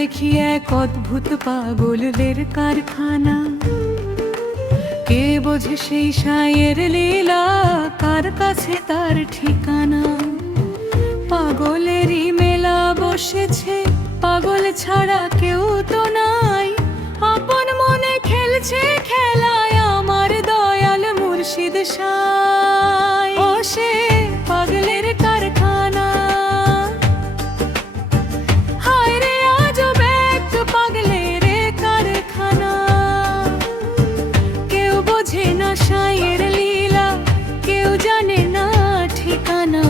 দেখি এক অদ্ভুত পাগলদের কারখানা। কে বোঝে সেই সায়ের লীলা, কার কাছে তার ঠিকানা। পাগলেরই মেলা বসেছে, পাগল ছাড়া কেউ তো নাই। আপন মনে খেলছে খেলায় আমার দয়াল মুর্শিদ সাই। ও সে পাগলের কারখানা, হায় রে আজব এক পাগলের কারখানা। কেউ বোঝে না সাইয়ের লীলা, কেউ জানে না ঠিকানা।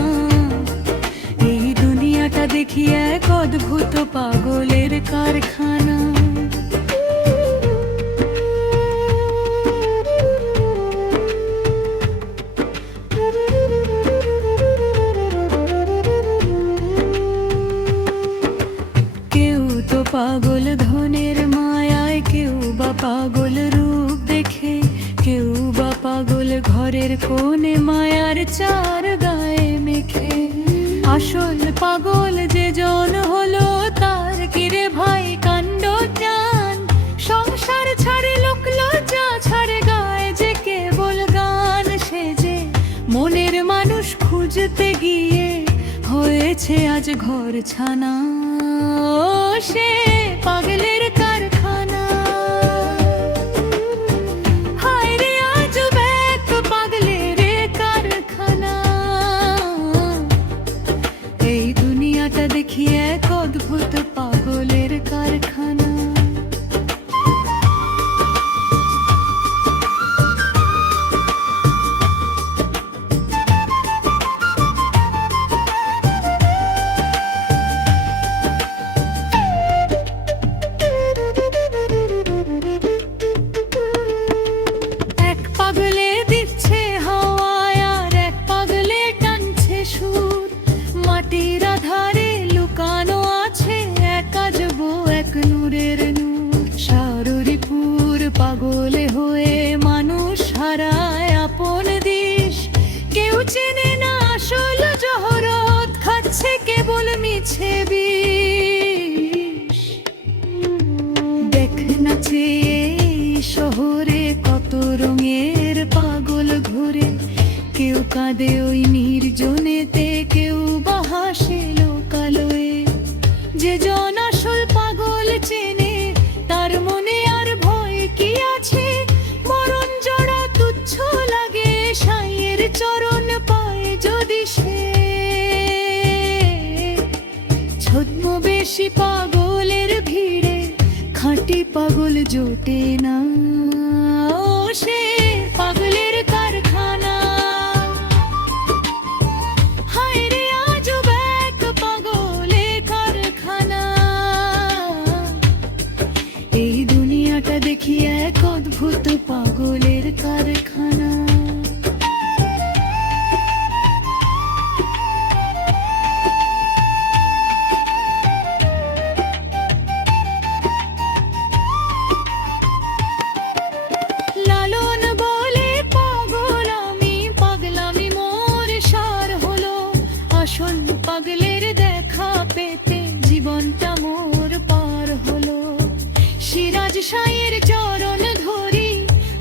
এই দুনিয়াটা দেখি এক অদ্ভুত পাগলের কারখানা। কেউ তো পাগল ধনের মায়ায়, কেউ বা পাগল রূপ দেখে, কেউ বা পাগল ঘরের কোণে মায়ার চার গায়ে মেখে। আসল পাগল যে জন হলো, তার কিরে ভাই কাণ্ড জ্ঞান। সংসার ছাড়ে লোক লজ্জা ছাড়ে, গায়ে যে কেবল গান। সে যে মনের মানুষ খুঁজতে গিয়ে হয়েছে আজ ঘর ছানা। ও সে পাগলের কারখানা, হায় রে আজব এক পাগলের কারখানা। এই দুনিয়াটা দেখি এক অদ্ভুত পাগলের কারখানা। মাটির আধারে লুকানো আছে এক আজব এক নূরের নূর। সাররিপুর পাগলে হয়ে মানুষ হারায় আপন দেশ। কেউ চেনে না আসল জহরত, খাচ্ছে কেবল মিছে বিষ। দেখ না চেয়ে শহরে কত রঙের পাগল ঘুরে। কেউ কাঁদে ওই নির্জনেতে, কেউ বা হাসে লোকালয়ে। যে জন আসল পাগল চেনে, তার মনে আর ভয় কি আছে। মরণ জড়া তুচ্ছ লাগে, সাইয়ের চরণ পায় যদি সে। ছদ্মবেশী পাগলের ভিড়ে খাঁটি পাগল জোটে না। ও সে পাগলের কারখানা, হায় রে আজব এক পাগলের কারখানা। এই দুনিয়াটা দেখি এক অদ্ভুত পাগলের কারখানা। লালন বলে পাগল আমি, পাগলামি মোর সার হলো। আসল পাগলের দেখা পেতে জীবনটা মোর পার হলো। সিরাজ সাইয়ের চরণ ধরি,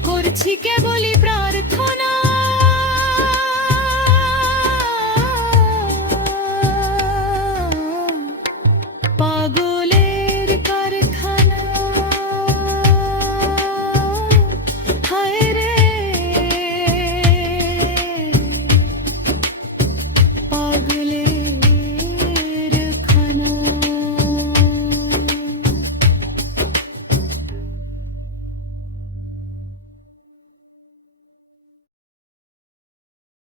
করছি কেবল